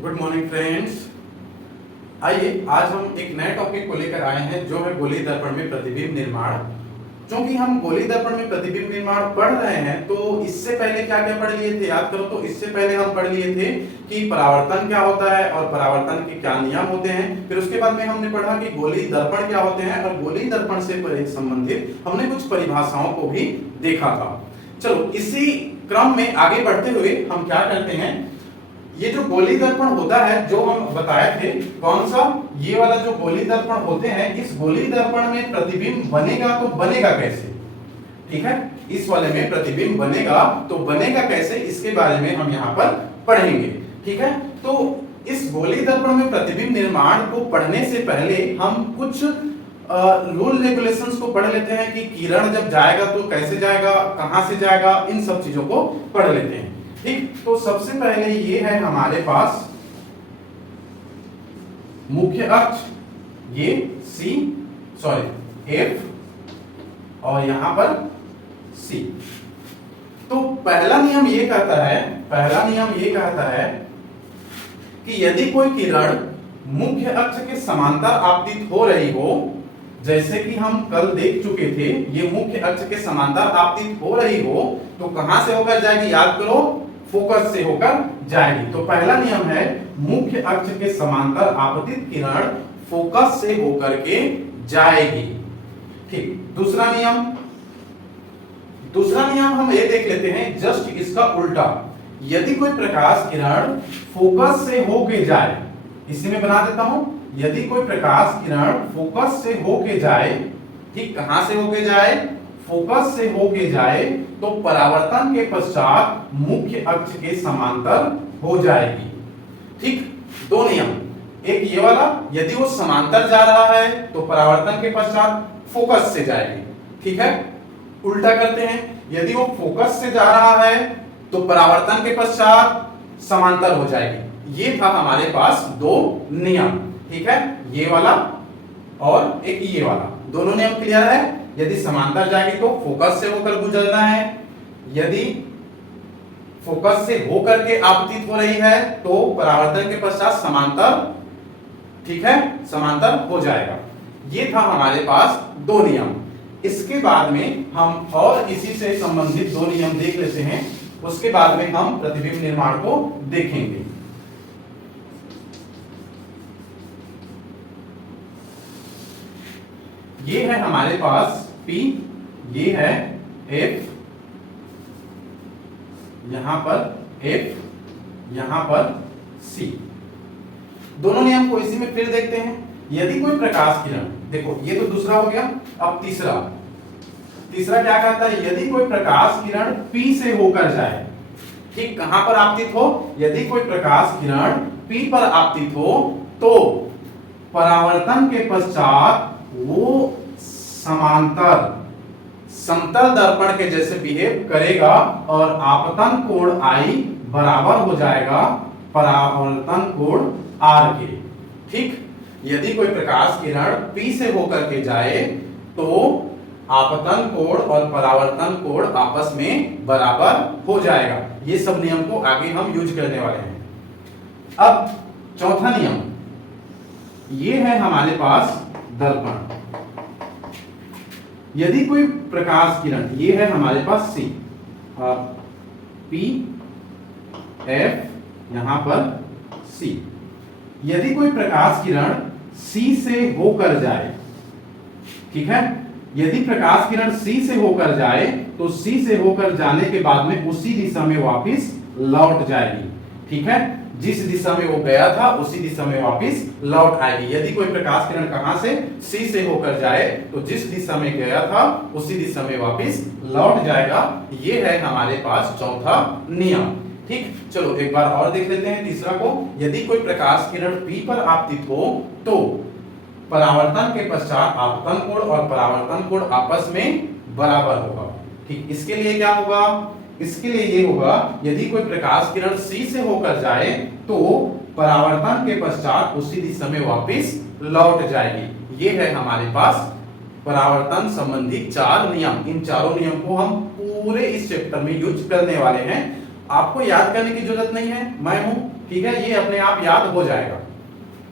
Good morning friends. आइए आज हम एक नए टॉपिक को लेकर आए हैं जो है गोली दर्पण में प्रतिबिंब निर्माण। क्योंकि हम गोली दर्पण में प्रतिबिंब निर्माण पढ़ रहे हैं तो इससे पहले क्या क्या पढ़ लिए थे याद करो। तो इससे पहले हम पढ़ लिए थे कि परावर्तन क्या होता है और परावर्तन के क्या नियम होते हैं। फिर उसके बाद में हमने पढ़ा कि गोली दर्पण क्या होते हैं और गोली दर्पण से संबंधित हमने कुछ परिभाषाओं को भी देखा था। चलो इसी क्रम में आगे बढ़ते हुए हम क्या करते हैं, ये जो गोली दर्पण होता है जो हम बताए थे कौन सा, ये वाला जो गोली दर्पण होते हैं, इस गोली दर्पण में प्रतिबिंब बनेगा तो बनेगा कैसे। ठीक है, इस वाले में प्रतिबिंब बनेगा तो बनेगा कैसे, इसके बारे में हम यहाँ पर पढ़ेंगे। ठीक है, तो इस गोली दर्पण में प्रतिबिंब निर्माण को पढ़ने से पहले हम कुछ रूल रेगुलेशंस को पढ़ लेते हैं कि किरण जब जाएगा तो कैसे जाएगा, कहां से जाएगा, इन सब चीजों को पढ़ लेते हैं। ठीक, तो सबसे पहले ये है हमारे पास मुख्य अक्ष, ये F और यहां पर C। तो पहला नियम ये कहता है कि यदि कोई किरण मुख्य अक्ष के समांतर आपतित हो रही हो, जैसे कि हम कल देख चुके थे, ये मुख्य अक्ष के समांतर आपतित हो रही हो तो कहां से होकर जाएगी, याद करो, फोकस से होकर जाएगी। तो पहला नियम है मुख्य अक्ष के समांतर आपतित किरण फोकस से होकर के जाएगी। ठीक, दूसरा नियम हम ये देख लेते हैं, जस्ट इसका उल्टा। यदि कोई प्रकाश किरण फोकस से होके जाए, इसी में बना देता हूं, यदि कोई प्रकाश किरण फोकस से होके जाए, ठीक, कहां से होके जाए, फोकस से होके जाए, तो परावर्तन के पश्चात मुख्य अक्ष के समांतर हो जाएगी। ठीक, दो नियम, एक ये वाला, यदि वो समांतर जा रहा है तो परावर्तन के पश्चात फोकस से जाएगी। ठीक है, उल्टा करते हैं, यदि वो फोकस से जा रहा है तो परावर्तन के पश्चात समांतर हो जाएगी। ये था हमारे पास दो नियम। ठीक है, ये वाला और एक ये वाला, दोनों नियम क्लियर है। यदि समांतर जाएगी तो फोकस से होकर गुजरना है, यदि फोकस से होकर के आपतित हो रही है तो परावर्तन के पश्चात समांतर, ठीक है, समांतर हो जाएगा। ये था हमारे पास दो नियम। इसके बाद में हम और इसी से संबंधित दो नियम देख लेते हैं, उसके बाद में हम प्रतिबिंब निर्माण को देखेंगे। ये है हमारे पास P, ये है F, यहां पर F, यहां पर C। दोनों नियम को इसी में फिर देखते हैं। यदि कोई प्रकाश किरण, देखो ये तो दूसरा हो गया, अब तीसरा क्या कहता है, यदि कोई प्रकाश किरण P से होकर जाए, ठीक, कहां पर आपतित हो, यदि कोई प्रकाश किरण P पर आपतित हो तो परावर्तन के पश्चात वो समांतर समतल दर्पण के जैसे बिहेव करेगा और आपतन कोण I बराबर हो जाएगा परावर्तन कोण R के। ठीक, यदि कोई प्रकाश किरण P से होकर के जाए तो आपतन कोण और परावर्तन कोण आपस में बराबर हो जाएगा। ये सब नियम को आगे हम यूज करने वाले हैं। अब चौथा नियम, ये है हमारे पास दर्पण। यदि कोई प्रकाश किरण, ये है हमारे पास C, P, F, यहां पर C। यदि कोई प्रकाश किरण C से होकर जाए, ठीक है, यदि प्रकाश किरण C से होकर जाए तो C से होकर जाने के बाद में उसी दिशा में वापस लौट जाएगी। ठीक है, जिस दिशा में वो गया था उसी दिशा में वापस लौट आएगी। यदि कोई प्रकाश किरण कहां से, C से होकर जाए तो जिस दिशा में गया था उसी दिशा में वापस लौट जाएगा। ये है हमारे पास चौथा नियम। ठीक, चलो एक बार और देख लेते हैं तीसरा को। यदि कोई प्रकाश किरण P पर आपतित हो तो परावर्तन के पश्चात आपतन कोण और परावर्तन कोण आपस में बराबर होगा। ठीक, इसके लिए क्या होगा, इसके लिए ये होगा, यदि कोई प्रकाश किरण C से होकर जाए तो परावर्तन के पश्चात उसी दिशा में वापस लौट जाएगी। ये है हमारे पास परावर्तन संबंधी चार नियम। इन चारों नियम को हम पूरे इस चैप्टर में यूज करने वाले हैं। आपको याद करने की जरूरत नहीं है, मैं हूं ठीक है, ये अपने आप याद हो जाएगा।